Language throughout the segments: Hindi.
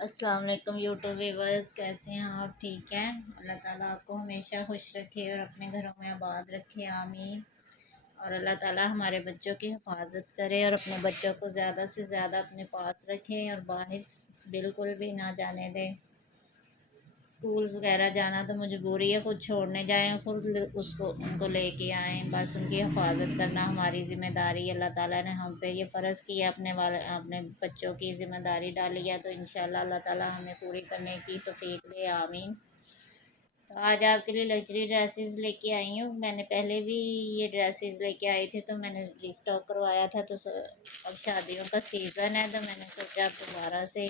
अस्सलाम वालेकुम यूट्यूब व्यूवर्स, कैसे हैं आप? ठीक हैं। अल्लाह ताला आपको हमेशा खुश रखे और अपने घरों में आबाद रखे, आमीन। और अल्लाह ताला हमारे बच्चों की हिफाजत करे और अपने बच्चों को ज़्यादा से ज़्यादा अपने पास रखें और बाहर बिल्कुल भी ना जाने दें। स्कूल्स वगैरह जाना तो मजबूरी है, खुद छोड़ने जाएं, खुद उसको उनको लेके आएँ। बस उनकी हिफाजत करना हमारी ज़िम्मेदारी है। अल्लाह ताला ने हम पे ये फ़र्ज़ किया, अपने बच्चों की ज़िम्मेदारी डाली है, तो इंशाल्लाह अल्लाह ताला हमें पूरी करने की तौफ़ीक दे, आमीन। तो आज आपके लिए लग्जरी ड्रेसेस लेके आई हूँ। मैंने पहले भी ये ड्रेसेस लेके आई थी, तो मैंने रिस्टॉक करवाया था। तो अब शादियों का सीज़न है, तो मैंने सोचा अब दोबारा से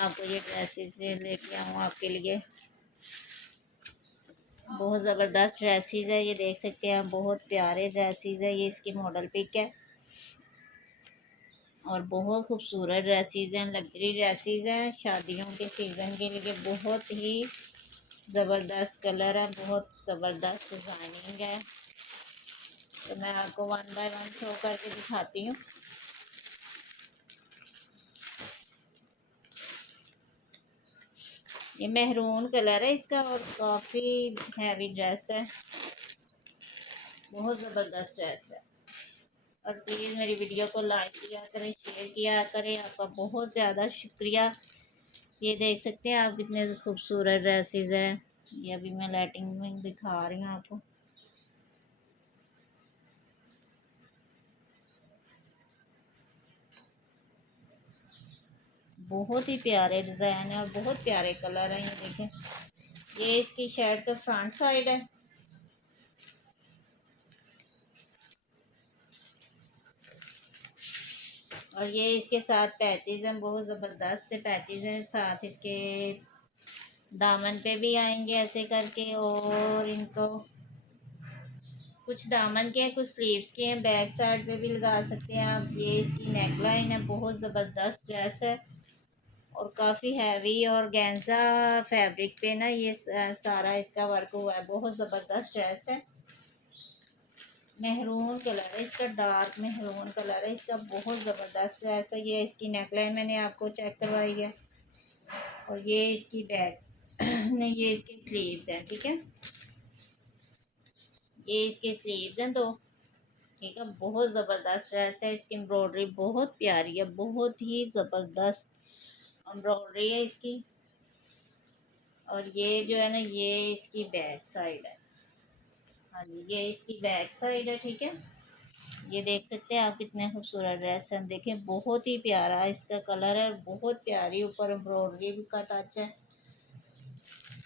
आपको ये ड्रेसेस लेके आऊँ आपके लिए। बहुत ज़बरदस्त ड्रेसेस है, ये देख सकते हैं, बहुत प्यारे ड्रेसेस है। ये इसकी मॉडल पिक है और बहुत खूबसूरत ड्रेसेस हैं, लग्जरी ड्रेसेस हैं। शादियों के सीज़न के लिए बहुत ही ज़बरदस्त कलर है, बहुत ज़बरदस्त डिज़ाइनिंग है। तो मैं आपको वन बाय वन शो करके दिखाती हूँ। ये मेहरून कलर है इसका और काफ़ी हैवी ड्रेस है, बहुत ज़बरदस्त ड्रेस है। और प्लीज़ मेरी वीडियो को लाइक किया करें, शेयर किया करें, आपका बहुत ज़्यादा शुक्रिया। ये देख सकते हैं आप, कितने खूबसूरत ड्रेसेस हैं। ये अभी मैं लाइटिंग में दिखा रही हूँ आपको। बहुत ही प्यारे डिज़ाइन है और बहुत प्यारे कलर हैं। ये देखें, ये इसकी शर्ट का फ्रंट साइड है और ये इसके साथ पैचेज हैं, बहुत ज़बरदस्त से पैचेज हैं। साथ इसके दामन पे भी आएंगे ऐसे करके, और इनको कुछ दामन के हैं, कुछ स्लीव्स के हैं, बैक साइड पे भी लगा सकते हैं आप। ये इसकी नेक लाइन है, बहुत ज़बरदस्त ड्रेस है और काफ़ी हैवी और गेंजा फैब्रिक पे ना ये सारा इसका वर्क हुआ है। बहुत ज़बरदस्त ड्रेस है। मेहरून कलर है इसका, डार्क मेहरून कलर है इसका, बहुत ज़बरदस्त ड्रेस है। ये इसकी नेकलाइन मैंने आपको चेक करवाई है और ये इसकी बैक नहीं, ये इसकी स्लीव्स हैं, ठीक है। ये इसके स्लीव्स हैं दो, ठीक है। बहुत ज़बरदस्त ड्रेस है, इसकी एम्ब्रॉयडरी बहुत प्यारी है, बहुत ही ज़बरदस्त एम्ब्रॉयडरी है इसकी। और ये जो है ना, ये इसकी बैक साइड है। हाँ जी, ये इसकी बैक साइड है, ठीक है। ये देख सकते हैं आप, कितने खूबसूरत ड्रेस है। देखें, बहुत ही प्यारा इसका कलर है, बहुत प्यारी ऊपर एम्ब्रॉयडरी का टच है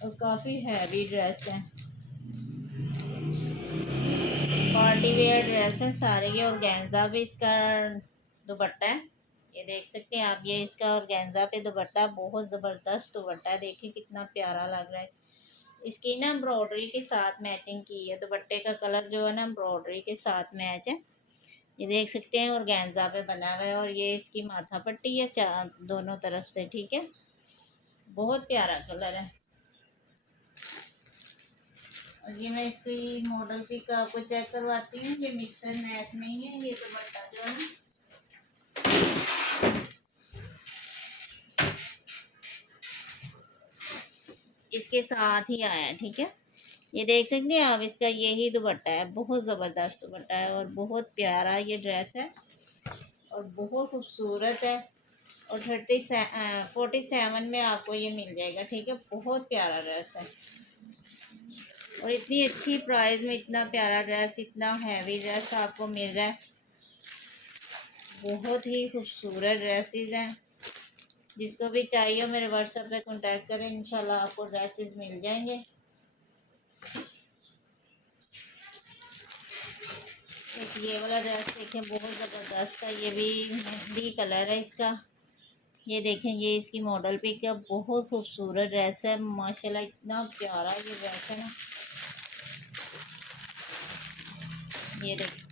और काफ़ी हैवी ड्रेस है। पार्टी वेयर ड्रेस है सारे ये, और गेंजा भी इसका दुपट्टा है। ये देख सकते हैं आप, ये इसका और गेंजा पे दुपट्टा, बहुत ज़बरदस्त दुपट्टा है। देखिए कितना प्यारा लग रहा है। इसकी ना एम्ब्रॉयडरी के साथ मैचिंग की है, दुपट्टे का कलर जो है ना एम्ब्रॉयडरी के साथ मैच है। ये देख सकते हैं, और गेंजा पे बना हुआ है। और ये इसकी माथा पट्टी है दोनों तरफ से, ठीक है। बहुत प्यारा कलर है। और ये मैं इसकी मॉडल पिक आपको चेक करवाती हूँ। ये मिक्सर मैच नहीं है, ये दुपट्टा जो है इसके साथ ही आया है, ठीक है। ये देख सकते हैं आप, इसका यही दुपट्टा है, बहुत ज़बरदस्त दुपट्टा है और बहुत प्यारा ये ड्रेस है और बहुत खूबसूरत है। और 47 में आपको ये मिल जाएगा, ठीक है। बहुत प्यारा ड्रेस है और इतनी अच्छी प्राइस में इतना प्यारा ड्रेस, इतना हैवी ड्रेस आपको मिल रहा है। बहुत ही खूबसूरत ड्रेसेस हैं। जिसको भी चाहिए हो मेरे व्हाट्सएप पे कांटेक्ट करें, इंशाल्लाह आपको ड्रेसेस मिल जाएंगे। एक ये वाला ड्रेस देखें, बहुत ज़बरदस्त है। ये भी मेहंदी कलर है इसका। ये देखें, ये इसकी मॉडल पिक है, बहुत खूबसूरत ड्रेस है माशाल्लाह, इतना प्यारा ये ड्रेस है ना। ये देखें,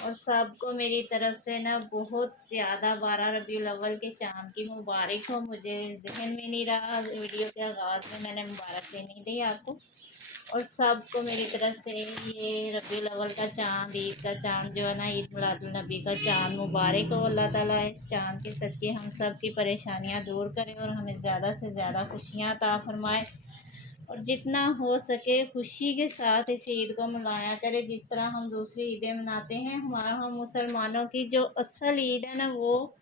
और सबको मेरी तरफ से ना बहुत ज़्यादा 12 रबीउल अव्वल के चाँद की मुबारक हो। मुझे जहन में नहीं रहा, वीडियो के आगाज़ में मैंने मुबारक देनी थी आपको। और सबको मेरी तरफ से ये रबीउल अव्वल का चाँद, ईद का चाँद जो है ना, ईद मिलादुल नबी का चाँद मुबारक हो। अल्लाह ताला इस चाँद के सदक़े हम सब की परेशानियां दूर करें और हमें ज़्यादा से ज़्यादा खुशियाँ अता फरमाए, और जितना हो सके खुशी के साथ इस ईद को मनाया करें। जिस तरह हम दूसरी ईदें मनाते हैं, हमारा हम मुसलमानों की जो असल ईद है ना, वो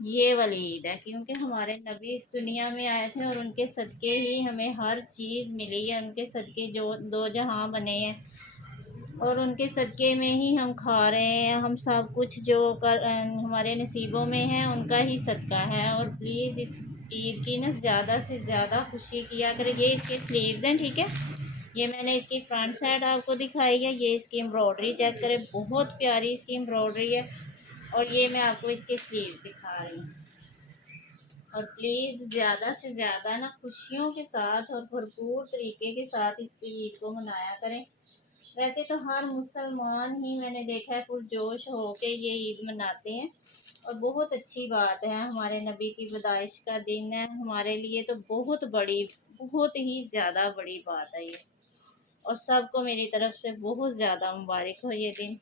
ये वाली ईद है, क्योंकि हमारे नबी इस दुनिया में आए थे और उनके सदक़े ही हमें हर चीज़ मिली है। उनके सदक़े जो दो जहां बने हैं और उनके सदक़े में ही हम खा रहे हैं। हम सब कुछ जो हमारे नसीबों में है उनका ही सदका है। और प्लीज़ इस ईद की ना ज़्यादा से ज़्यादा खुशी किया करें। ये इसके स्लीव्स हैं, ठीक है। ये मैंने इसकी फ्रंट साइड आपको दिखाई है। ये इसकी एम्ब्रॉयडरी चेक करें, बहुत प्यारी इसकी एम्ब्रॉयडरी है। और ये मैं आपको इसके स्लीव दिखा रही हूँ। और प्लीज़ ज़्यादा से ज़्यादा ना खुशियों के साथ और भरपूर तरीके के साथ इसकी ईद को मनाया करें। वैसे तो हर मुसलमान ही मैंने देखा है पुरजोश हो के ये ईद मनाते हैं, और बहुत अच्छी बात है। हमारे नबी की पैदाइश का दिन है, हमारे लिए तो बहुत बड़ी, बहुत ही ज़्यादा बड़ी बात है ये। और सबको मेरी तरफ से बहुत ज़्यादा मुबारक हो ये दिन।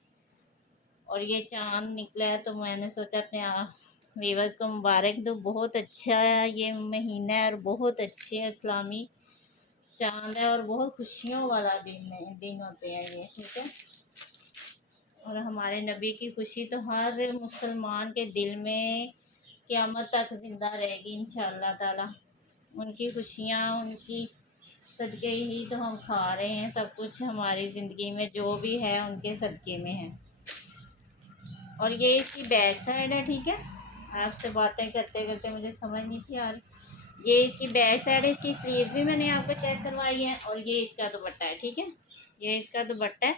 और ये चाँद निकला है तो मैंने सोचा अपने व्यूअर्स को मुबारक दूँ। बहुत अच्छा है ये महीना है और बहुत अच्छे इस्लामी चाँद है और बहुत खुशियों वाला दिन होते हैं ये, ठीक है। और हमारे नबी की खुशी तो हर मुसलमान के दिल में क़यामत तक ज़िंदा रहेगी इंशाअल्लाह ताला। उनकी खुशियाँ, उनकी सदक़े ही तो हम खा रहे हैं। सब कुछ हमारी ज़िंदगी में जो भी है उनके सदक़े में है। और ये इसकी बैक साइड है, ठीक है। आपसे बातें करते करते मुझे समझ नहीं थी आ रही। ये इसकी बैक साइड है, इसकी स्लीव्स भी मैंने आपको चेक करवाई है। और ये इसका दुपट्टा है, ठीक है। ये इसका दुपट्टा है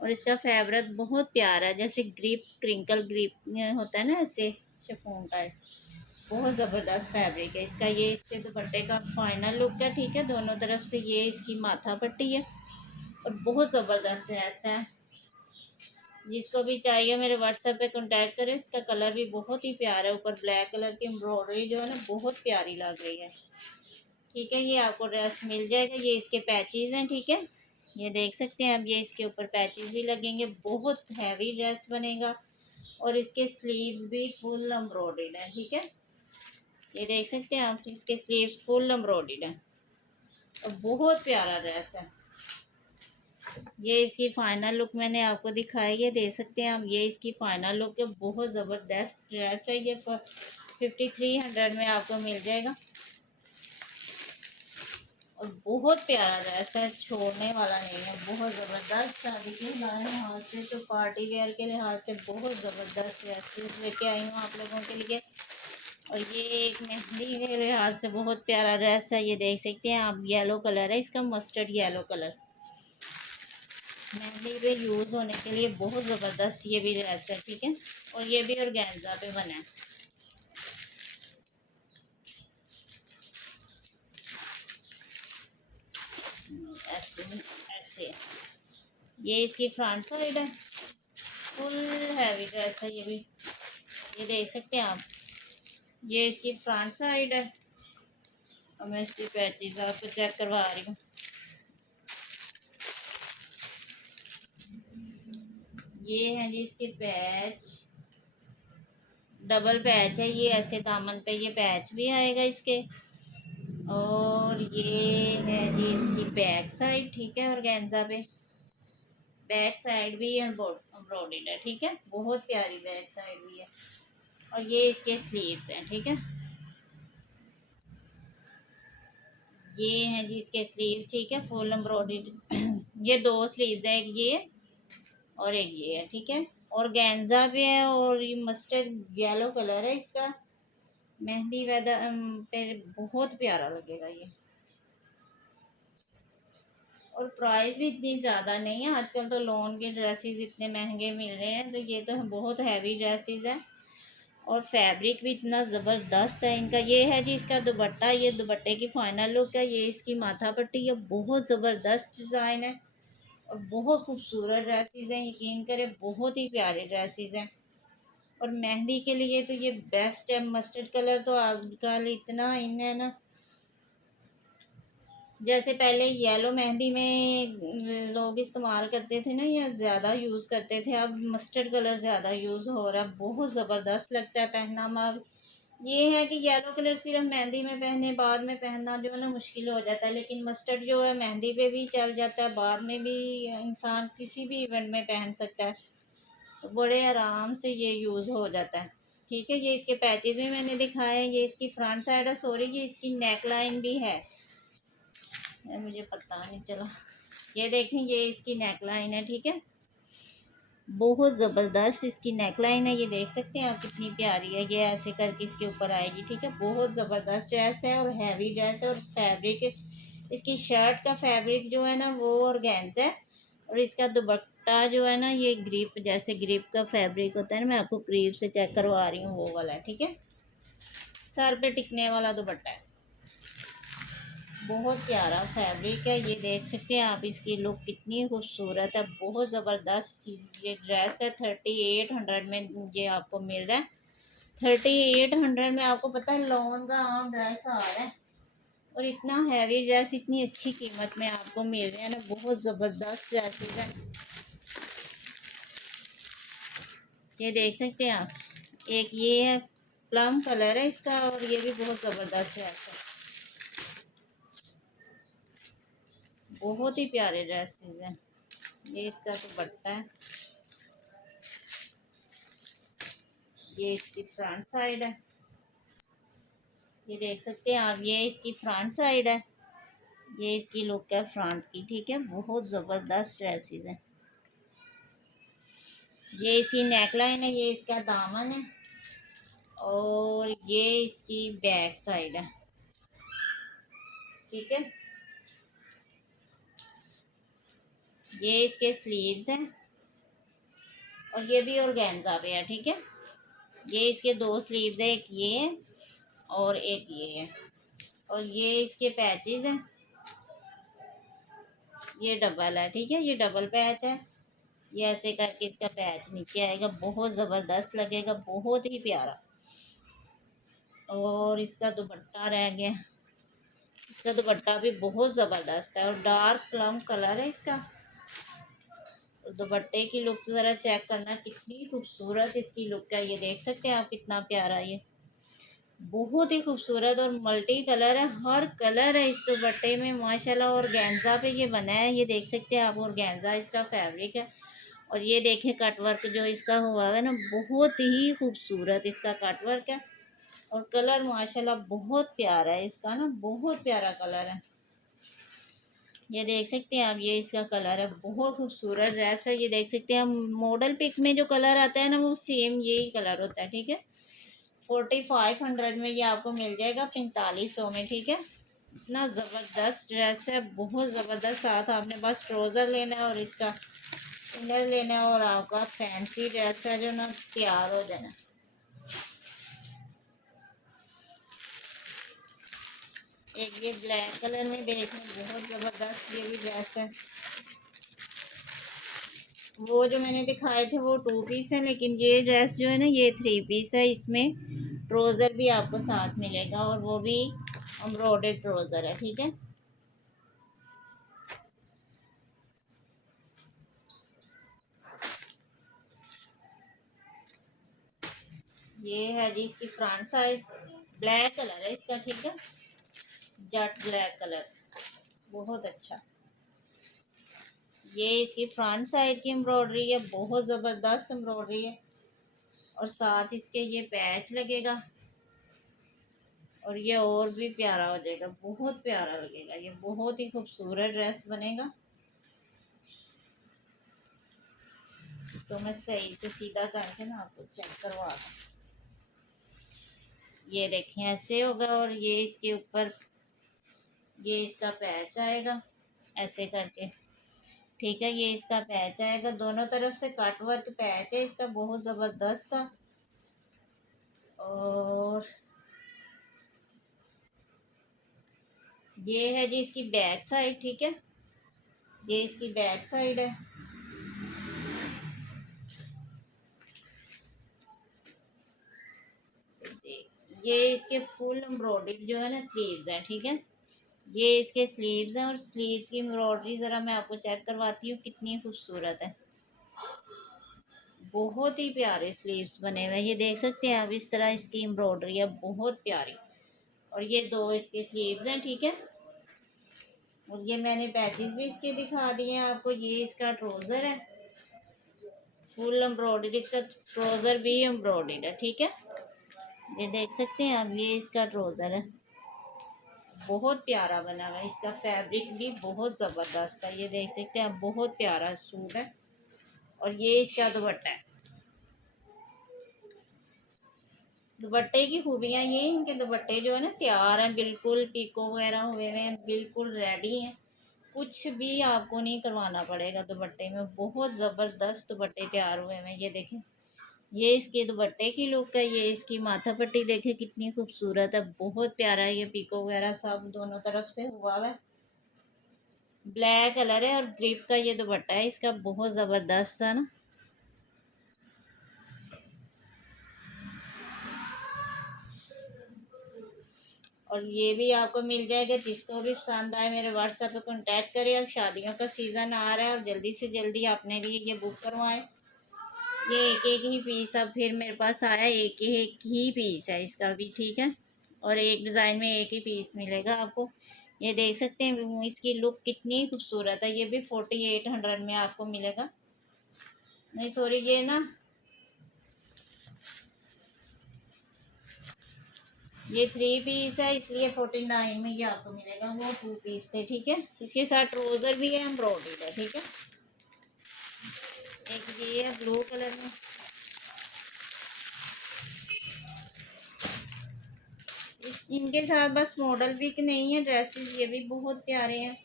और इसका फैब्रिक बहुत प्यारा है, जैसे ग्रिप, क्रिंकल ग्रिप होता है ना, ऐसे शिफॉन टाइप। बहुत ज़बरदस्त फैब्रिक है इसका। ये इसके दुपट्टे का फाइनल लुक है, ठीक है। दोनों तरफ से ये इसकी माथा पट्टी है और बहुत ज़बरदस्त ड्रेस है। जिसको भी चाहिए मेरे व्हाट्सएप पे कांटेक्ट करें। इसका कलर भी बहुत ही प्यारा है, ऊपर ब्लैक कलर की एम्ब्रॉयडरी जो है ना बहुत प्यारी लग रही है, ठीक है। ये आपको ड्रेस मिल जाएगा। ये इसके पैचेस हैं, ठीक है। ये देख सकते हैं अब, ये इसके ऊपर पैचेस भी लगेंगे। बहुत हैवी ड्रेस बनेगा और इसके स्लीव्स भी फुल एम्ब्रॉयडर्ड है, ठीक है। ये देख सकते हैं आप, इसके स्लीव्स फुल एम्ब्रॉयडर्ड है और बहुत प्यारा ड्रेस है। ये इसकी फ़ाइनल लुक मैंने आपको दिखाई है, दे सकते हैं आप। ये इसकी फ़ाइनल लुक है, बहुत ज़बरदस्त ड्रेस है। ये 5300 में आपको मिल जाएगा और बहुत प्यारा ड्रेस है, छोड़ने वाला नहीं है। बहुत ज़बरदस्त शादी के लिहाज से तो पार्टी वेयर के लिहाज से बहुत ज़बरदस्त ड्रेसेस लेके आई हूँ आप लोगों के लिए। और ये एक मेहंदी के लिहाज से बहुत प्यारा ड्रेस है। ये देख सकते हैं आप, येलो कलर है इसका, मस्टर्ड येलो कलर, मेहंदी पे यूज़ होने के लिए बहुत ज़बरदस्त ये भी ड्रेस है, ठीक है। और ये भी ऑर्गेन्जा पे बना है। ऐसे ऐसे ये इसकी फ्रंट साइड है, फुल हैवी ड्रेस है ये भी। ये देख सकते हैं आप, ये इसकी फ्रंट साइड है। और मैं इसकी पैचेज आपको चेक करवा रही हूँ। ये है जी इसके पैच, डबल पैच है ये, ऐसे दामन पे ये पैच भी आएगा इसके। और ये है जी इसकी बैक साइड, ठीक है। ऑर्गेन्जा पे बैक साइड भी एम्ब्रॉयडर्ड है, ठीक है। बहुत प्यारी बैक साइड भी है। और ये इसके स्लीव्स हैं, ठीक है। ये हैं जी इसके स्लीव, ठीक है, फुल एम्ब्रॉयडर्ड। ये दो स्लीव्स है, एक ये और एक ये है, ठीक है। और गेंजा भी है और ये मस्टर्ड येलो कलर है इसका। मेहंदी वेदर पे बहुत प्यारा लगेगा ये। और प्राइस भी इतनी ज़्यादा नहीं है, आजकल तो लॉन के ड्रेसेस इतने महंगे मिल रहे हैं, तो ये तो बहुत हैवी ड्रेसेस है। और फैब्रिक भी इतना ज़बरदस्त है इनका। ये है जी इसका दुपट्टा, ये दुपट्टे की फाइनल लुक है। ये इसकी माथा पट्टी है, बहुत ज़बरदस्त डिज़ाइन है और बहुत खूबसूरत ड्रेसेस हैं। यकीन करें बहुत ही प्यारे ड्रेसेस हैं। और मेहंदी के लिए तो ये बेस्ट है। मस्टर्ड कलर तो आजकल इतना इन है ना, जैसे पहले येलो मेहंदी में लोग इस्तेमाल करते थे ना, या ज़्यादा यूज़ करते थे, अब मस्टर्ड कलर ज़्यादा यूज़ हो रहा है, बहुत ज़बरदस्त लगता है पहनना। अब ये है कि येलो कलर सिर्फ मेहंदी में पहने, बाद में पहनना जो है ना मुश्किल हो जाता है, लेकिन मस्टर्ड जो है मेहंदी पे भी चल जाता है, बाद में भी इंसान किसी भी इवेंट में पहन सकता है, तो बड़े आराम से ये यूज़ हो जाता है। ठीक है, ये इसके पैचेज भी मैंने दिखाए हैं, ये इसकी फ्रंट साइड है, सॉरी ये इसकी नेक लाइन भी है, मुझे पता नहीं चला। ये देखें, ये इसकी नेक लाइन है, ठीक है, बहुत ज़बरदस्त इसकी नेक लाइन है, ये देख सकते हैं आप कितनी प्यारी है। ये ऐसे करके इसके ऊपर आएगी, ठीक है, बहुत ज़बरदस्त ड्रेस है और हैवी ड्रेस है। और फैब्रिक, इसकी शर्ट का फैब्रिक जो है ना वो ऑर्गेन्जा है, और इसका दुपट्टा जो है ना ये ग्रिप, जैसे ग्रिप का फैब्रिक होता है ना, मैं आपको करीब से चेक करवा रही हूँ, वो वाला है, ठीक है, सर पे टिकने वाला दुपट्टा है, बहुत प्यारा फैब्रिक है। ये देख सकते हैं आप, इसकी लुक कितनी खूबसूरत है, बहुत ज़बरदस्त ये ड्रेस है। 3800 में ये आपको मिल रहा है। 3800 में आपको पता है लॉन का आम ड्रेस आ रहा है, और इतना हैवी ड्रेस इतनी अच्छी कीमत में आपको मिल रहे हैं ना, बहुत ज़बरदस्त ड्रेसेस है। ये देख सकते हैं आप, एक ये है प्लम कलर है इसका, और ये भी बहुत ज़बरदस्त ड्रेस है, बहुत ही प्यारे ड्रेसेस हैं। ये इसका दुपट्टा है, ये इसकी फ्रंट साइड है, ये देख सकते हैं आप, ये इसकी फ्रंट साइड है, ये इसकी लुक है फ्रंट की, ठीक है, बहुत ज़बरदस्त ड्रेसेस हैं। ये इसकी नेकलाइन है, ये इसका दामन है, और ये इसकी बैक साइड है, ठीक है, ये इसके स्लीव्स हैं, और ये भी ऑर्गेन्जा पे है, ठीक है, ये इसके दो स्लीव्स है, एक ये है और एक ये है, और ये इसके पैचेस हैं, ये डबल है, ठीक है, ये डबल पैच है। ये ऐसे करके इसका पैच नीचे आएगा, बहुत ज़बरदस्त लगेगा, बहुत ही प्यारा। और इसका दुपट्टा रह गया, इसका दुपट्टा भी बहुत ज़बरदस्त है, और डार्क प्लम कलर है इसका। और दुपट्टे की लुक ज़रा चेक करना, कितनी खूबसूरत इसकी लुक है, ये देख सकते हैं आप कितना प्यारा, ये बहुत ही खूबसूरत और मल्टी कलर है, हर कलर है इस दुपट्टे में माशाल्लाह। और गेंजा पे ये बना है, ये देख सकते हैं आप, और गेंजा इसका फैब्रिक है। और ये देखें कट वर्क जो इसका हुआ है ना, बहुत ही खूबसूरत इसका कट वर्क है, और कलर माशाल्लाह बहुत प्यारा है इसका ना, बहुत प्यारा कलर है, ये देख सकते हैं आप, ये इसका कलर है, बहुत खूबसूरत ड्रेस है। ये देख सकते हैं, मॉडल पिक में जो कलर आता है ना वो सेम यही कलर होता है, ठीक है। 4500 में ये आपको मिल जाएगा, 4500 में, ठीक है। इतना ज़बरदस्त ड्रेस है, बहुत ज़बरदस्त। साथ आपने बस ट्राउज़र लेना है और इसका इनर लेना है, और आपका फैंसी ड्रेस है जो ना तैयार हो जाना। एक ये ब्लैक कलर में देखें, बहुत ज़बरदस्त ये भी ड्रेस है। वो जो मैंने दिखाए थे वो 2 पीस है, लेकिन ये ड्रेस जो है ना ये 3 पीस है, इसमें ट्राउज़र भी आपको साथ मिलेगा, और वो भी एम्ब्रॉयडर्ड ट्राउज़र है, ठीक है। ये है जी इसकी फ्रंट साइड, ब्लैक कलर है इसका, ठीक है, जेट ब्लैक कलर, बहुत अच्छा। ये इसकी फ्रंट साइड की एम्ब्रॉयडरी है, बहुत ज़बरदस्त एम्ब्रॉयडरी है, और साथ इसके ये पैच लगेगा, और ये और भी प्यारा हो जाएगा, बहुत प्यारा लगेगा, ये बहुत ही खूबसूरत ड्रेस बनेगा। इसको मैं सही से सीधा करके ना आपको चेक करवा दूँ। ये देखें ऐसे होगा, और ये इसके ऊपर ये इसका पैच आएगा ऐसे करके, ठीक है, ये इसका पैच आएगा, दोनों तरफ से कट वर्क पैच है इसका, बहुत ज़बरदस्त सा। और ये है जी इसकी बैक साइड, ठीक है, ये इसकी बैक साइड है। ये इसके फुल एम्ब्रॉयडरी जो है ना स्लीव्स हैं, ठीक है, ये इसके स्लीव्स हैं और स्लीव्स की एम्ब्रॉयडरी ज़रा मैं आपको चेक करवाती हूँ कितनी खूबसूरत है। बहुत ही प्यारे स्लीव्स बने हुए हैं, ये देख सकते हैं आप, इस तरह इसकी एम्ब्रॉयडरी है बहुत प्यारी। और ये दो इसके स्लीव्स हैं, ठीक है। और ये मैंने पैचेस भी इसके दिखा दिए हैं आपको। ये इसका ट्राउज़र है, फुल एम्ब्रॉयडरी, इसका ट्राउज़र भी एम्ब्रॉयडरी है, ठीक है। ये देख सकते हैं आप, ये इसका ट्राउज़र है, बहुत प्यारा बना हुआ है। इसका फैब्रिक भी बहुत ज़बरदस्त है, ये देख सकते हैं आप, बहुत प्यारा सूट है। और ये इसका दुपट्टा है। दुपट्टे की खूबियाँ ये, इनके दुपट्टे जो है ना तैयार हैं, बिल्कुल पीको वगैरह हुए हुए हैं, बिल्कुल रेडी हैं, कुछ भी आपको नहीं करवाना पड़ेगा दुपट्टे में। बहुत ज़बरदस्त दुपट्टे तैयार हुए हैं, ये देखें। ये इसके दुपट्टे की लुक है। ये इसकी माथा पट्टी देखें कितनी खूबसूरत है, बहुत प्यारा है। ये पीको वगैरह सब दोनों तरफ से हुआ है। ब्लैक कलर है और ग्रिप का ये दुपट्टा है इसका, बहुत ज़बरदस्त है ना। और ये भी आपको मिल जाएगा, जिसको भी पसंद आए मेरे व्हाट्सएप पे कांटेक्ट करें। अब शादियों का सीज़न आ रहा है और जल्दी से जल्दी अपने लिए ये बुक करवाएं। ये एक एक ही पीस अब फिर मेरे पास आया, एक ही पीस है इसका भी, ठीक है। और एक डिज़ाइन में एक ही पीस मिलेगा आपको। ये देख सकते हैं इसकी लुक कितनी खूबसूरत है। ये भी 4800 में आपको मिलेगा। नहीं सॉरी, ये ना, ये 3 पीस है इसलिए 49 में ये आपको मिलेगा। वो 2 पीस थे, ठीक है। इसके साथ ट्राउज़र भी है, एम्ब्रॉयडर्ड है, ठीक है। एक ये है ब्लू कलर में। इनके साथ बस मॉडल भी कि नहीं है ड्रेसेस, ये भी बहुत प्यारे हैं,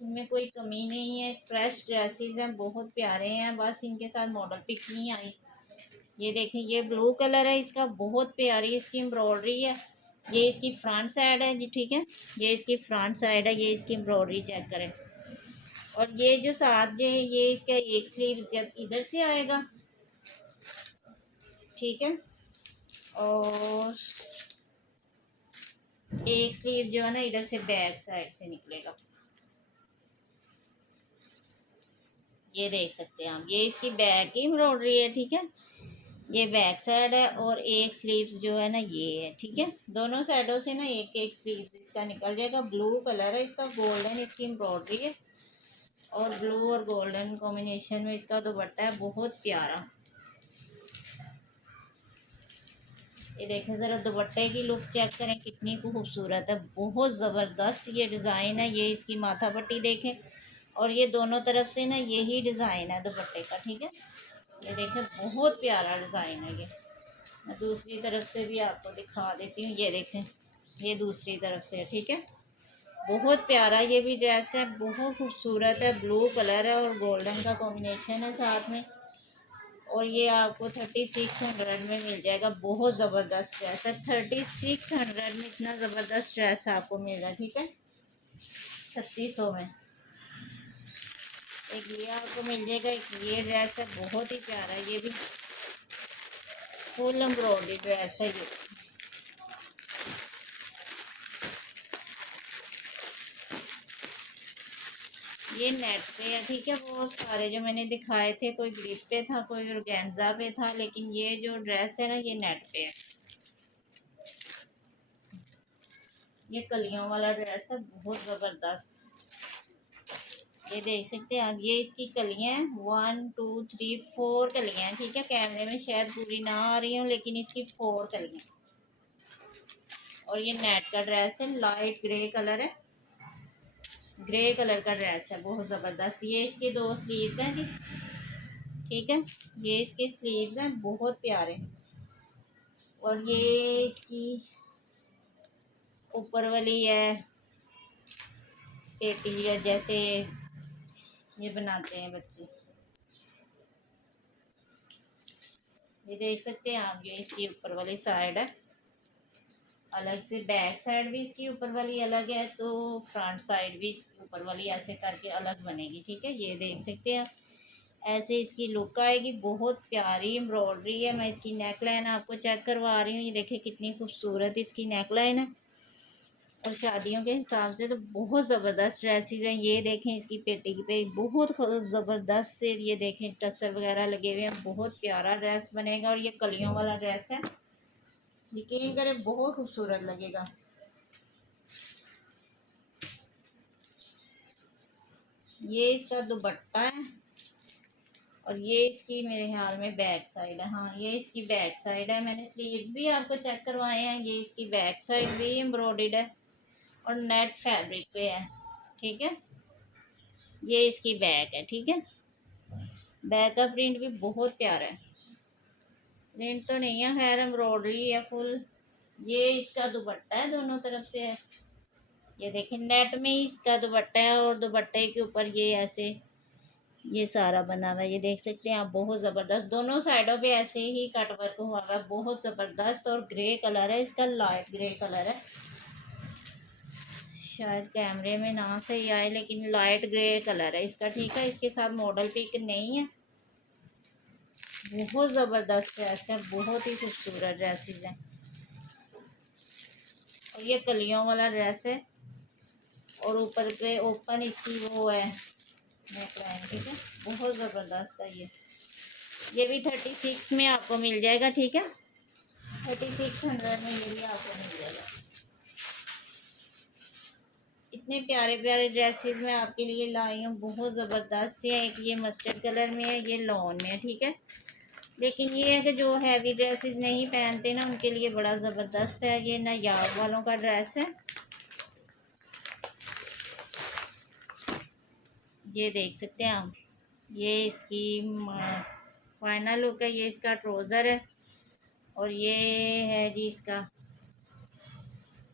इनमें कोई कमी नहीं है। फ्रेश ड्रेसेस हैं, बहुत प्यारे हैं, बस इनके साथ मॉडल पिक नहीं आई। ये देखें, ये ब्लू कलर है इसका, बहुत प्यारी इसकी एम्ब्रॉयडरी है। ये इसकी फ्रंट साइड है जी, ठीक है। ये इसकी फ्रंट साइड है, ये इसकी एम्ब्रॉयडरी चेक करें। और ये जो साथ ये इसका एक स्लीव इधर से आएगा, ठीक है। और एक स्लीव जो है ना इधर से बैक साइड से निकलेगा, ये देख सकते हैं आप। ये इसकी बैक की एम्ब्रॉयडरी है, ठीक है। ये बैक साइड है और एक स्लीव्स जो है ना ये है, ठीक है। दोनों साइडों से ना एक एक स्लीव्स इसका निकल जाएगा। ब्लू कलर है इसका, गोल्डन इसकी एम्ब्रॉयडरी है और ब्लू और गोल्डन कॉम्बिनेशन में इसका दुपट्टा है, बहुत प्यारा। ये देखें ज़रा, दुपट्टे की लुक चेक करें कितनी खूबसूरत है, बहुत ज़बरदस्त ये डिज़ाइन है। ये इसकी माथा पट्टी देखें और ये दोनों तरफ से ना यही डिज़ाइन है दुपट्टे का, ठीक है। ये देखें, बहुत प्यारा डिज़ाइन है ये। मैं दूसरी तरफ से भी आपको दिखा देती हूँ, ये देखें, ये दूसरी तरफ से है, ठीक है। बहुत प्यारा ये भी ड्रेस है, बहुत खूबसूरत है। ब्लू कलर है और गोल्डन का कॉम्बिनेशन है साथ में। और ये आपको 3600 में मिल जाएगा, बहुत ज़बरदस्त ड्रेस है। 3600 में इतना ज़बरदस्त ड्रेस आपको मिल रहा है, ठीक है। 3600 में एक ये आपको मिल जाएगा। एक ये ड्रेस है, बहुत ही प्यारा है, ये भी फुल एम्ब्रॉयडरी ड्रेस है ये नेट पे है, ठीक है। वो सारे जो मैंने दिखाए थे, कोई ग्रिप पे था, कोई ऑर्गेन्जा पे था, लेकिन ये जो ड्रेस है ना ये नेट पे है। ये कलियों वाला ड्रेस है, बहुत ज़बरदस्त। ये देख सकते हैं आप, ये इसकी कलियां हैं, 1 2 3 4 कलियां हैं, ठीक है। कैमरे में शायद पूरी ना आ रही हूँ, लेकिन इसकी 4 कलियां। और ये नेट का ड्रेस है, लाइट ग्रे कलर है, ग्रे कलर का ड्रेस है, बहुत ज़बरदस्त। ये इसके 2 स्लीव्स हैं जी, ठीक है। ये इसके स्लीव्स हैं, बहुत प्यारे। और ये इसकी ऊपर वाली है पेटी, या जैसे ये बनाते हैं बच्चे, ये देख सकते हैं आप। ये इसकी ऊपर वाली साइड है अलग से, बैक साइड भी इसकी ऊपर वाली अलग है, तो फ्रंट साइड भी इसकी ऊपर वाली ऐसे करके अलग बनेगी, ठीक है। ये देख सकते हैं, ऐसे इसकी लुक आएगी, बहुत प्यारी एम्ब्रॉयडरी है। मैं इसकी नेक लाइन आपको चेक करवा रही हूँ, ये देखिए कितनी खूबसूरत इसकी नेक लाइन है। और शादियों के हिसाब से तो बहुत ज़बरदस्त ड्रेसेस हैं। ये देखें इसकी पेटी पे बहुत ज़बरदस्त से ये देखें टसर वगैरह लगे हुए हैं। बहुत प्यारा ड्रेस बनेगा और ये कलियों वाला ड्रेस है। यकीन करें बहुत खूबसूरत लगेगा। ये इसका दुपट्टा है और ये इसकी मेरे ख्याल में बैक साइड है। हाँ, ये इसकी बैक साइड है। मैंने स्लीव्स भी आपको चेक करवाए हैं। ये इसकी बैक साइड भी एम्ब्रॉयडर्ड है और नेट फैब्रिक पे है। ठीक है, ये इसकी बैक है। ठीक है, बैक का प्रिंट भी बहुत प्यारा है। प्रिंट तो नहीं है खैर, एम्ब्रॉयडरी है फुल। ये इसका दुपट्टा है, दोनों तरफ से है। ये देखें नेट में ही इसका दुपट्टा है और दुपट्टे के ऊपर ये ऐसे ये सारा बना हुआ है। ये देख सकते हैं आप, बहुत ज़बरदस्त। दोनों साइडों पे ऐसे ही कट वर्क हुआ हुआ है, बहुत ज़बरदस्त। और ग्रे कलर है इसका, लाइट ग्रे कलर है। शायद कैमरे में ना सही आए लेकिन लाइट ग्रे कलर है इसका। ठीक है, इसके साथ मॉडल पिक नहीं है। बहुत ज़बरदस्त ड्रेस है, बहुत ही खूबसूरत ड्रेसेस हैं। और ये कलियों वाला ड्रेस है और ऊपर पे ओपन इसकी वो है नेकलाइन। ठीक है, बहुत ज़बरदस्त है ये भी 36 में आपको मिल जाएगा। ठीक है, 3600 में ये भी आपको मिल जाएगा। इतने प्यारे प्यारे ड्रेसेस मैं आपके लिए लाई हूँ, बहुत ज़बरदस्त से है। एक ये मस्टर्ड कलर में है, ये लॉन में है। ठीक है, लेकिन ये है कि जो हैवी ड्रेसेस नहीं पहनते ना उनके लिए बड़ा ज़बरदस्त है। ये नायाब वालों का ड्रेस है। ये देख सकते हैं आप, ये इसकी फाइनल लुक है। ये इसका ट्राउज़र है और ये है जी इसका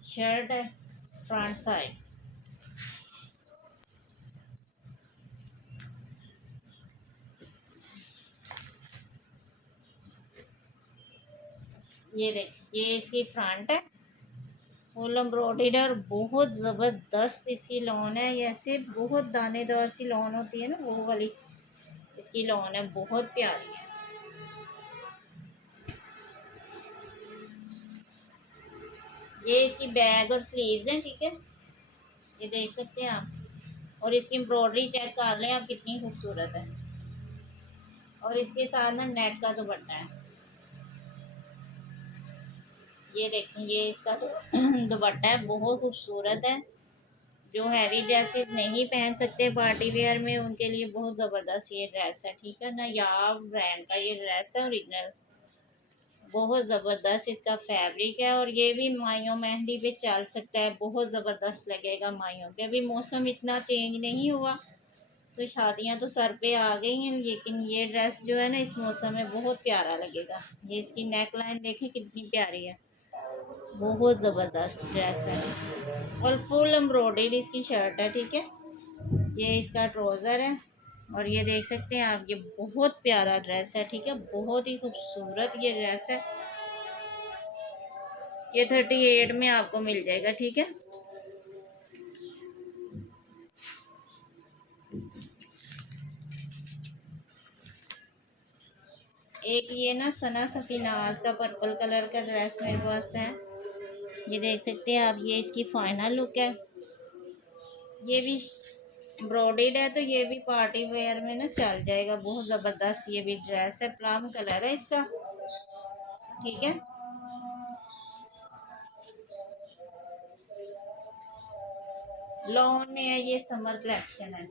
शर्ट है फ्रंट साइड। ये देख, ये इसकी फ्रंट है, फुल एम्ब्रॉयडर्ड और बहुत ज़बरदस्त इसकी लॉन है। ये ऐसे बहुत दानेदार सी लॉन होती है ना, वो वाली इसकी लॉन है, बहुत प्यारी है। ये इसकी बैग और स्लीव्स हैं। ठीक है, ये देख सकते हैं आप। और इसकी एम्ब्रॉयडरी चेक कर लें आप, कितनी खूबसूरत है। और इसके साथ ना नेट का दुपट्टा है। ये देखें, ये इसका तो दुपट्टा है, बहुत खूबसूरत है। जो हैवी ड्रेसेस नहीं पहन सकते पार्टी वेयर में उनके लिए बहुत ज़बरदस्त ये ड्रेस है। ठीक है ना, याब ब्रांड का ये ड्रेस है, ओरिजिनल। बहुत ज़बरदस्त इसका फैब्रिक है और ये भी माइयों मेहंदी पे चल सकता है, बहुत ज़बरदस्त लगेगा माइयों पे। अभी मौसम इतना चेंज नहीं हुआ तो शादियां तो सर पे आ गई हैं, लेकिन ये ड्रेस जो है ना इस मौसम में बहुत प्यारा लगेगा। ये इसकी नेक लाइन देखें कितनी प्यारी है, बहुत ज़बरदस्त ड्रेस है। और फुल एम्ब्रॉयडरी इसकी शर्ट है। ठीक है, ये इसका ट्राउज़र है और ये देख सकते हैं आप, ये बहुत प्यारा ड्रेस है। ठीक है, बहुत ही खूबसूरत ये ड्रेस है। ये 38 में आपको मिल जाएगा। ठीक है, एक ये ना सना सफीनाज का पर्पल कलर का ड्रेस मेरे पास है। ये देख सकते हैं आप, ये इसकी फाइनल लुक है। ये भी एम्ब्रॉयडर्ड है तो ये भी पार्टी वेयर में ना चल जाएगा, बहुत ज़बरदस्त ये भी ड्रेस है। प्लम कलर है इसका। ठीक है, लॉन में है, ये समर कलेक्शन है।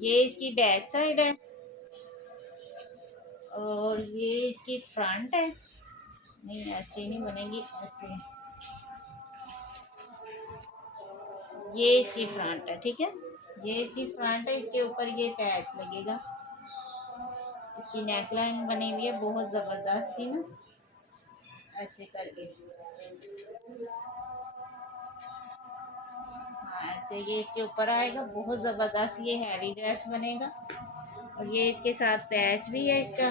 ये इसकी बैक साइड है और ये इसकी फ्रंट है। नहीं, ऐसे नहीं बनेगी, ऐसे। ये इसकी फ्रंट है। ठीक है, ये इसकी फ्रंट है, इसके ऊपर ये पैच लगेगा। इसकी नेकलाइन बनी हुई है बहुत ज़बरदस्त सी ना, ऐसे करके। हाँ, ऐसे ये इसके ऊपर आएगा, बहुत ज़बरदस्त ये हैवी ड्रेस बनेगा। और ये इसके साथ पैच भी है इसका।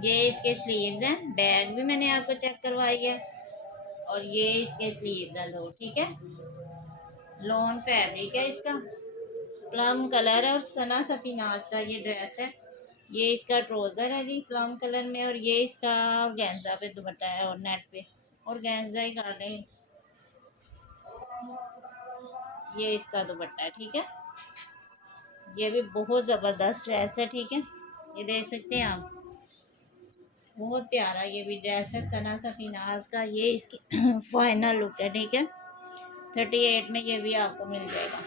ये इसके स्लीव्स हैं, बैग भी मैंने आपको चेक करवाई है। और ये इसके स्लीव्स हैं दो। ठीक है, लॉन फैब्रिक है इसका, प्लम कलर है और सना सफीनाज का ये ड्रेस है। ये इसका ट्राउज़र है जी प्लम कलर में, और ये इसका गेंजा पे दुपट्टा है और नेट पे, और गेंजा ही कर लें। ये इसका दुपट्टा है, ठीक है। ये भी बहुत ज़बरदस्त ड्रेस है, ठीक है। ये देख सकते हैं आप, बहुत प्यारा ये भी ड्रेस है सना सफीनाज का। ये इसकी फाइनल लुक है, ठीक है। 38 में ये भी आपको मिल जाएगा।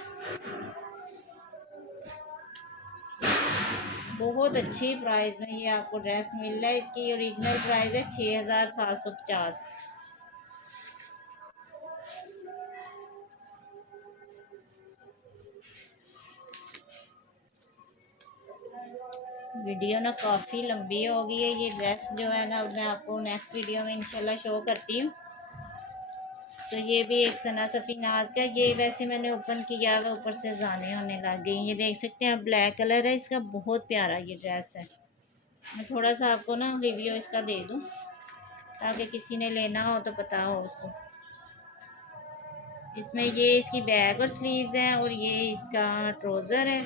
बहुत अच्छी प्राइस में ये आपको ड्रेस मिल रहा है। इसकी ओरिजिनल प्राइस है 6750। वीडियो ना काफ़ी लंबी हो गई है। ये ड्रेस जो है ना, मैं आपको नेक्स्ट वीडियो में इंशाल्लाह शो करती हूँ। तो ये भी एक सना सफीनाज का, ये वैसे मैंने ओपन किया हुआ, ऊपर से जाने होने लग गई। ये देख सकते हैं आप, ब्लैक कलर है इसका, बहुत प्यारा ये ड्रेस है। मैं थोड़ा सा आपको ना रिव्यू इसका दे दूँ, ताकि किसी ने लेना हो तो पता हो उसको। इसमें ये इसकी बैक और स्लीव्स हैं, और ये इसका ट्राउज़र है,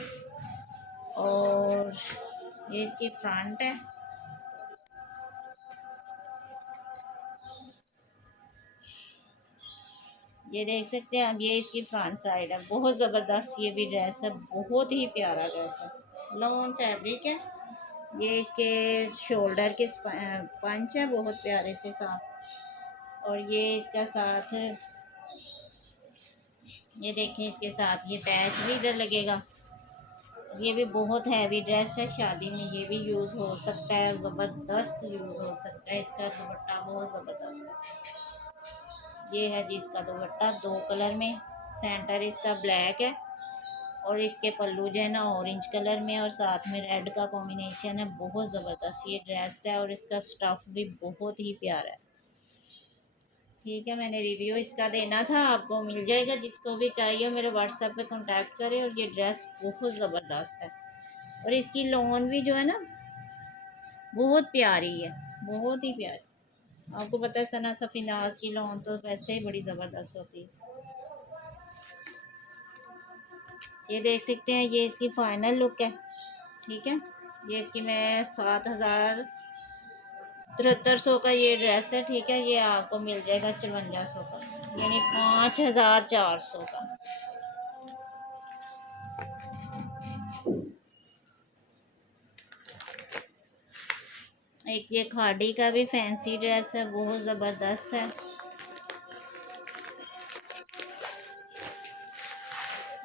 और ये इसकी फ्रंट है। ये देख सकते हैं आप, ये इसकी फ्रंट साइड है। बहुत ज़बरदस्त ये भी ड्रेस है, बहुत ही प्यारा ड्रेस है। लॉन फैब्रिक है। ये इसके शोल्डर के पंच है बहुत प्यारे से साथ, और ये इसका साथ, ये देखें इसके साथ ये पैच भी इधर लगेगा। ये भी बहुत हैवी ड्रेस है, शादी में ये भी यूज़ हो सकता है, ज़बरदस्त यूज़ हो सकता है। इसका दुपट्टा बहुत ज़बरदस्त है। ये है जी इसका दुपट्टा, दो कलर में। सेंटर इसका ब्लैक है, और इसके पल्लू जो है ना ऑरेंज कलर में, और साथ में रेड का कॉम्बिनेशन है। बहुत ज़बरदस्त ये ड्रेस है, और इसका स्टफ़ भी बहुत ही प्यारा है, ठीक है। मैंने रिव्यू इसका देना था, आपको मिल जाएगा। जिसको भी चाहिए मेरे व्हाट्सएप पे कांटेक्ट करें। और ये ड्रेस बहुत ज़बरदस्त है, और इसकी लॉन भी जो है ना बहुत प्यारी है, बहुत ही प्यारी। आपको पता है सना सफीनाज की लॉन तो वैसे ही बड़ी ज़बरदस्त होती है। ये देख सकते हैं, ये इसकी फाइनल लुक है, ठीक है। ये इसकी मैं 7300 का ये ड्रेस है, ठीक है। ये आपको मिल जाएगा 5400 का, यानी 5400 का। एक ये खाड़ी का भी फैंसी ड्रेस है, बहुत ज़बरदस्त है।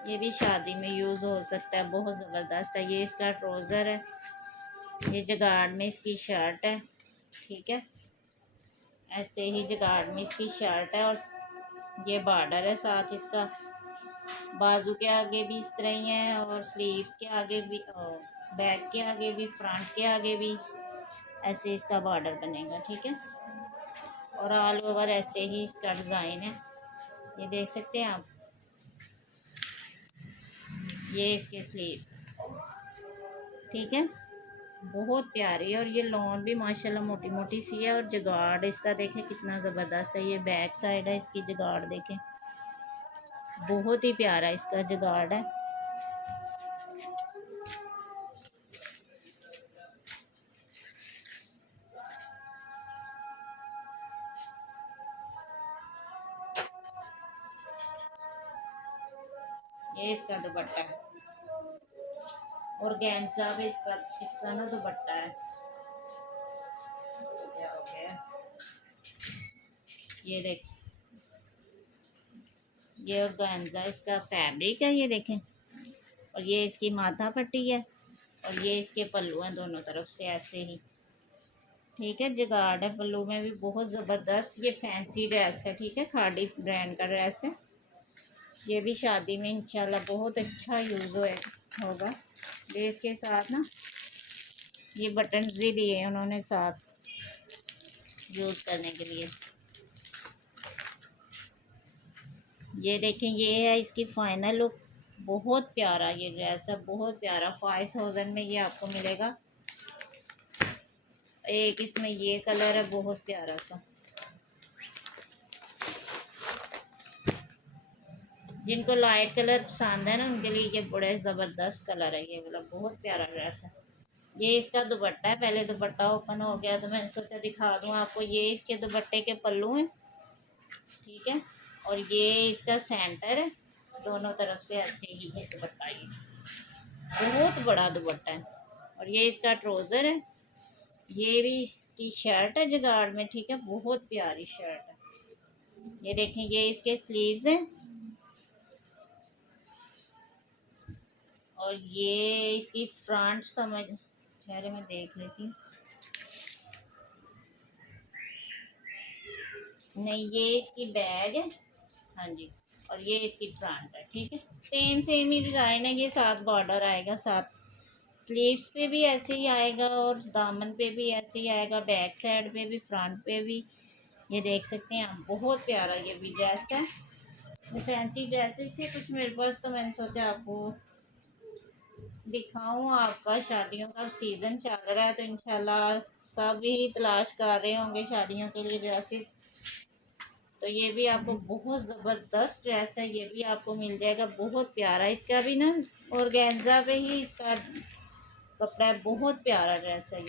ये भी शादी में यूज़ हो सकता है, बहुत ज़बरदस्त है। ये इसका ट्राउज़र है, ये जगाड़ में इसकी शर्ट है, ठीक है। ऐसे ही जगाड़ में इसकी शर्ट है, और ये बॉर्डर है साथ इसका। बाजू के आगे भी इस तरह ही है, और स्लीव्स के आगे भी, और बैक के आगे भी, फ्रंट के आगे भी ऐसे इसका बॉर्डर बनेगा, ठीक है। और ऑल ओवर ऐसे ही इसका डिज़ाइन है, ये देख सकते हैं आप। ये इसके स्लीव्स, ठीक है। बहुत प्यारी है, और ये लॉन भी माशाल्लाह मोटी मोटी सी है। और जगाड़ इसका देखें कितना ज़बरदस्त है। ये बैक साइड है इसकी, जगाड़ देखें, बहुत ही प्यारा इसका जगाड़ है। ये इसका दुपट्टा है, और गेंजा भी इसका ना दुपट्टा है। क्या हो गया, ये देख, ये और गेंजा इसका फैब्रिक है, ये देखें। और ये इसकी माथा पट्टी है, और ये इसके पल्लू हैं दोनों तरफ से ऐसे ही, ठीक है। जगाड़ है पल्लू में भी, बहुत ज़बरदस्त ये फैंसी ड्रेस है, ठीक है। खाड़ी ब्रांड का ड्रेस है। ये भी शादी में इंशाल्लाह बहुत अच्छा यूज़ होगा। लेस के साथ ना ये बटन भी दिए उन्होंने साथ यूज़ करने के लिए। ये देखें, ये है इसकी फाइनल लुक। बहुत प्यारा ये ड्रेस है, बहुत प्यारा। 5000 में ये आपको मिलेगा। एक इसमें ये कलर है बहुत प्यारा सा, जिनको लाइट कलर पसंद है ना उनके लिए ये बड़े ज़बरदस्त कलर है। ये वाला बहुत प्यारा ड्रेस है। ये इसका दुपट्टा है। पहले दुपट्टा ओपन हो गया तो मैंने सोचा दिखा दूँ आपको। ये इसके दुपट्टे के पल्लू हैं, ठीक है। और ये इसका सेंटर है, दोनों तरफ से ऐसे ही है दुपट्टा। ये बहुत बड़ा दुपट्टा है। और ये इसका ट्राउज़र है। ये भी इसकी शर्ट है जगाड़ में, ठीक है, बहुत प्यारी शर्ट है। ये देखें, ये इसके स्लीव्स हैं। और ये इसकी फ्रंट समझ, ठहरे मैं देख लेती। नहीं, ये इसकी बैग है। हाँ जी। और ये इसकी फ्रंट है, ठीक है। सेम सेम ही डिज़ाइन है। ये साथ बॉर्डर आएगा, साथ स्लीव्स पे भी ऐसे ही आएगा और दामन पे भी ऐसे ही आएगा, बैक साइड पे भी, फ्रंट पे भी। ये देख सकते हैं आप, बहुत प्यारा ये भी ड्रेस है। ये फैंसी ड्रेसेस थे कुछ मेरे पास, तो मैंने सोचा आपको दिखाऊं। आपका शादियों का सीज़न चल रहा है तो इंशाल्लाह सब ही तलाश कर रहे होंगे शादियों के लिए ड्रेसेस। तो ये भी आपको बहुत ज़बरदस्त ड्रेस है, ये भी आपको मिल जाएगा, बहुत प्यारा। इसका भी ना ऑर्गेन्जा पे ही इसका कपड़ा है, बहुत प्यारा ड्रेस है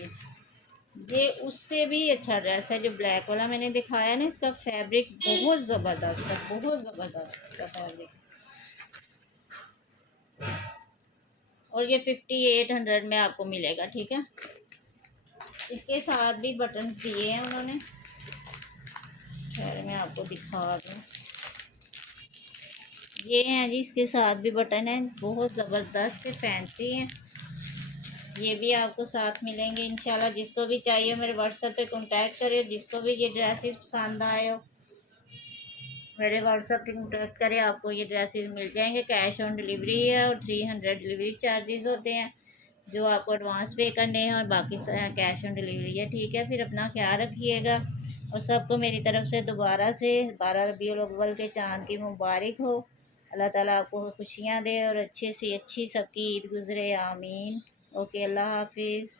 ये उससे भी अच्छा ड्रेस है जो ब्लैक वाला मैंने दिखाया ना। इसका फैब्रिक बहुत ज़बरदस्त है, बहुत ज़बरदस्त इसका फैब्रिक। और ये 5800 में आपको मिलेगा, ठीक है। इसके साथ भी बटन्स दिए हैं उन्होंने। खैर मैं आपको दिखा दूँ, ये हैं जी, इसके साथ भी बटन है, बहुत ज़बरदस्त से फैंसी हैं। ये भी आपको साथ मिलेंगे इंशाल्लाह। जिसको भी चाहिए मेरे व्हाट्सएप पे कांटेक्ट करें। जिसको भी ये ड्रेसेस पसंद आए हो मेरे व्हाट्सएप पे कांटेक्ट करें, आपको ये ड्रेसेस मिल जाएंगे। कैश ऑन डिलीवरी है और 300 डिलीवरी चार्जेस होते हैं जो आपको एडवांस पे करने हैं, और बाकी कैश ऑन डिलीवरी है, ठीक है। फिर अपना ख्याल रखिएगा और सबको मेरी तरफ से दोबारा से 12 रबीउल अव्वल के चाँद की मुबारक हो। अल्लाह ताला आपको खुशियाँ दे और अच्छे से अच्छी सबकी ईद गुज़रे, आमीन। ओके, अल्लाह हाफिज़।